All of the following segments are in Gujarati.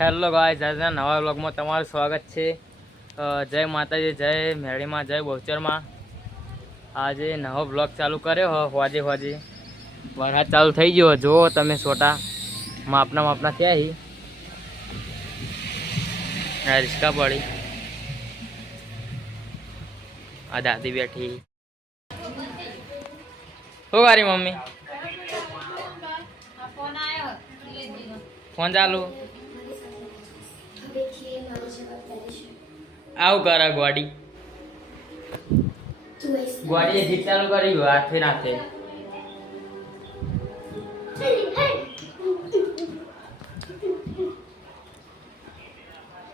હેલો ગાય જાજના નવા વ્લોગમાં તમારું સ્વાગત છે. જય માતાજી જય મેળીમાં જય બહુચરમાં. આજે નવો બ્લોગ ચાલુ કર્યો હો હોજે હોજે. વરસાદ ચાલુ થઈ ગયો જુઓ તમે છોટા માપના માપના ક્યાં હી. આ પડી. આ દાદી બેઠી શું કરી મમ્મી? ફોન ચાલુ? આવું કરા ગોડી. ગોડીએ જીત ચાલુ કરી હાથે નાથે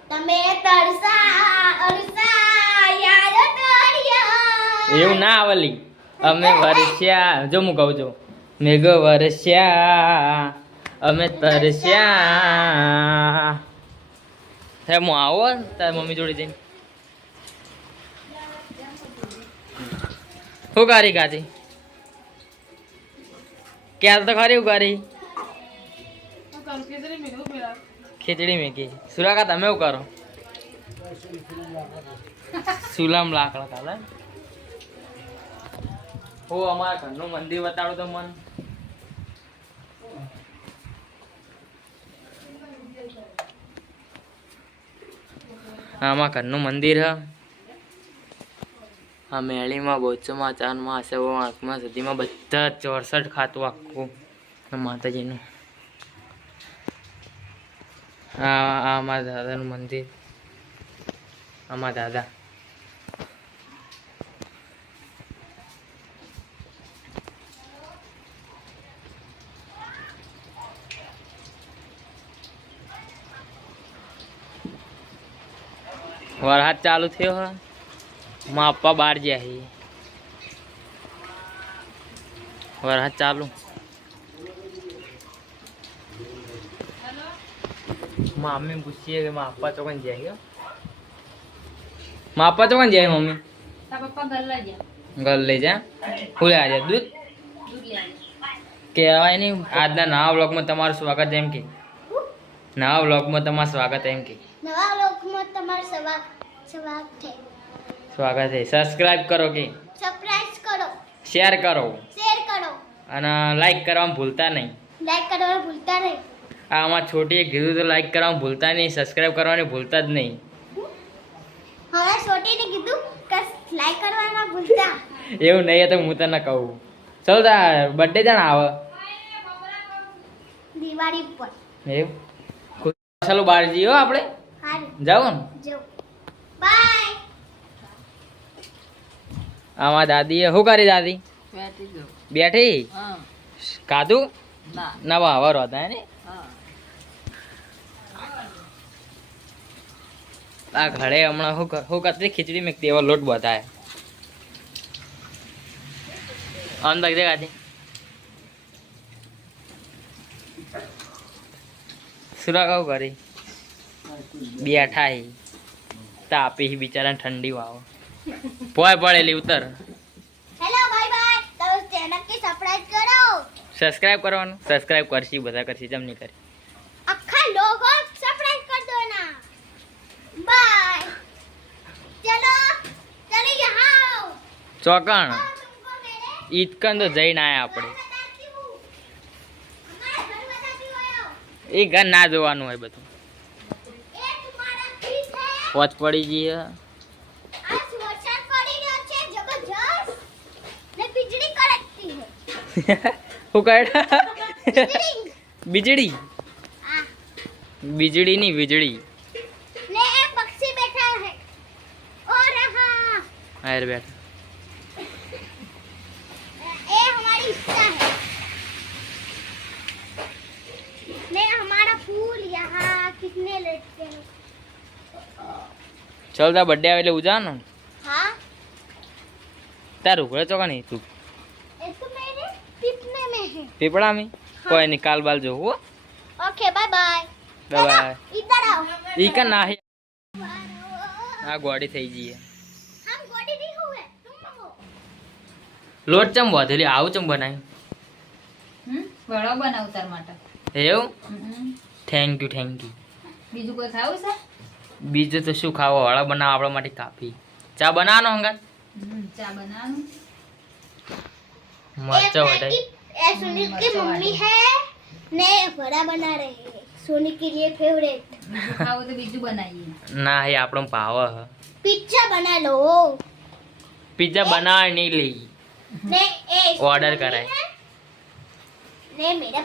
તમે તરસા અરસા યાદ કર્યા. એવું ના આવલી. અમે વરસ્યા જો હું કહું છું. મેઘ વરસ્યા અમે તરસ્યા. હે, હું આવો, તારી મમ્મી જોડે જઈને. શું કરી કાચી ક્યાં તો ખરી હું કરી ખીચડી મેકી સુરાકા તમે શું કરો? સુલામ લાકડા કાલે. હું, અમારા ઘરનું મંદિર બતાડું તો મન. આ અમારા ઘરનું મંદિર હ. આ મેળીમાં બોચોમાં ચારમાં આસેમાં આંખમાં સુધીમાં બધા ચોસઠ ખાતું આખું માતાજીનું. આ આ મારા દાદાનું મંદિર. આમાં દાદા. વરસાદ ચાલુ થયો હે. માપા બહાર ગયા હી વરસાદ ચાલુ. મમ્મી પૂછીએ કે માપા ચોકન જાય ગયો માપા ચોકન જાય મમ્મી? ઘર લઈ જા હું લઈ આજે દૂધ? કહેવાય નહીં. આજના નવા બ્લોગમાં તમારું સ્વાગત એમ કે. નવા બ્લોગમાં તમારું સ્વાગત એમ કે. નવા લોકમાં તમારું સ્વાગત સ્વાગત છે. સ્વાગત છે. સબસ્ક્રાઇબ કરો કે? સબસ્ક્રાઇબ કરો. શેર કરો. શેર કરો. અને લાઈક કરવાનું ભૂલતા નહીં. લાઈક કરવાનું ભૂલતા નહીં. આ અમારા છોટીએ કીધું તો લાઈક કરવાનું ભૂલતા નહીં સબસ્ક્રાઇબ કરવાની ભૂલતા જ નહીં. હવે છોટીને કીધું કે લાઈક કરવાનું ભૂલતા. એવું નહીં તો હું તને કહું. ચલ તાર બર્થડે જણ આવે. દિવાળી પર એવું? ચાલો બહાર જઈએ હો આપણે. ને. આમાં દાદીએ. શું કરી દાદી? બેઠી કાધું ના. વાવર હતા ને? આ ઘરે હમણાં શું કર- કરતી? ખીચડી મેકતી એવો લોટ બતાવે આમ તક દે સુરા કહું કરી. બેઠા હી તાપી હી બિચારાને ઠંડી વાવ પોય પડેલી ઉતર. હેલો સબસ્ક્રાઇબ કરવાનું. સબસ્ક્રાઇબ કરશી બધા કરશી જમ નહીં કરી. આખા લોકો સબસ્ક્રાઇબ કર દો ના. બાય ચલો ચલી જાઓ. ચોકણ. ઈદકન તો જઈને આયા આપણે. એ ઘર ના જોવાનું હોય બધું. પોચ પડી જઈએ आज वरसाद पड़ी રહ્યો છે જબરજસ્ત ને વીજળી કડકતી है શું કહે વીજળી વીજળી આ વીજળીની વીજળી ને એક પક્ષી બેઠા है और हाँ હાર બેઠ ये हमारी हिस्सा है ने हमारा फूल यहाँ कितने लटके हैं चल तार बर्थडे आवे उ हाँ? तार उगड़े चौका तो नहीं तू? तो पीपड़ा में? हाँ। कोई नहीं बाल जो हुआ। ओके बाय बाय इधर आओ। ही। आ गोड़ी थी जी है। हम गोड़ी नहीं हुए तुम हो। लोट चम वधली आउ चम बनाई। हम बड़ा बनाऊ तर माटा। हेओ थैंक यू थैंक यू બીજું કોઈ ખાવું છે બીજું તો શું ખાવો હળા બનાવો આપણા માટે કાફી ચા બનાવવાનો હંગાત હમ, ચા બનાવવાનું મરચા एक વટાઈ ये सुनील की मम्मी है ने बड़ा बना रहे हैं सोनी के लिए फेवरेट બીજું ખાવું તો બીજું બનાવીએ ના એ આપણો પાવ હ पिज्जा बना लो પિઝા બનાવવા નહીં લઈ ने ए Order मम्मी कराए। है, ने मेरा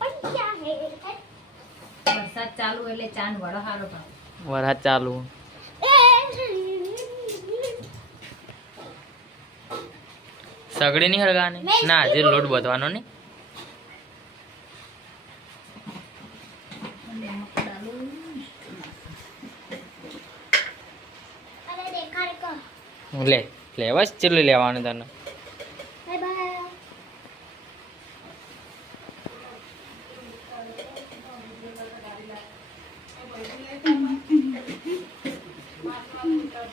पंजा है વરસાદ ચાલુ એટલે ચાંદ વડો સારો ભાવ વરસાદ ચાલુ. સગડી નહીં હળગાવાની ના હજી લોટ બધવાનો નહીં. લે લેવા જ લેવાનું તને? Thank you. ए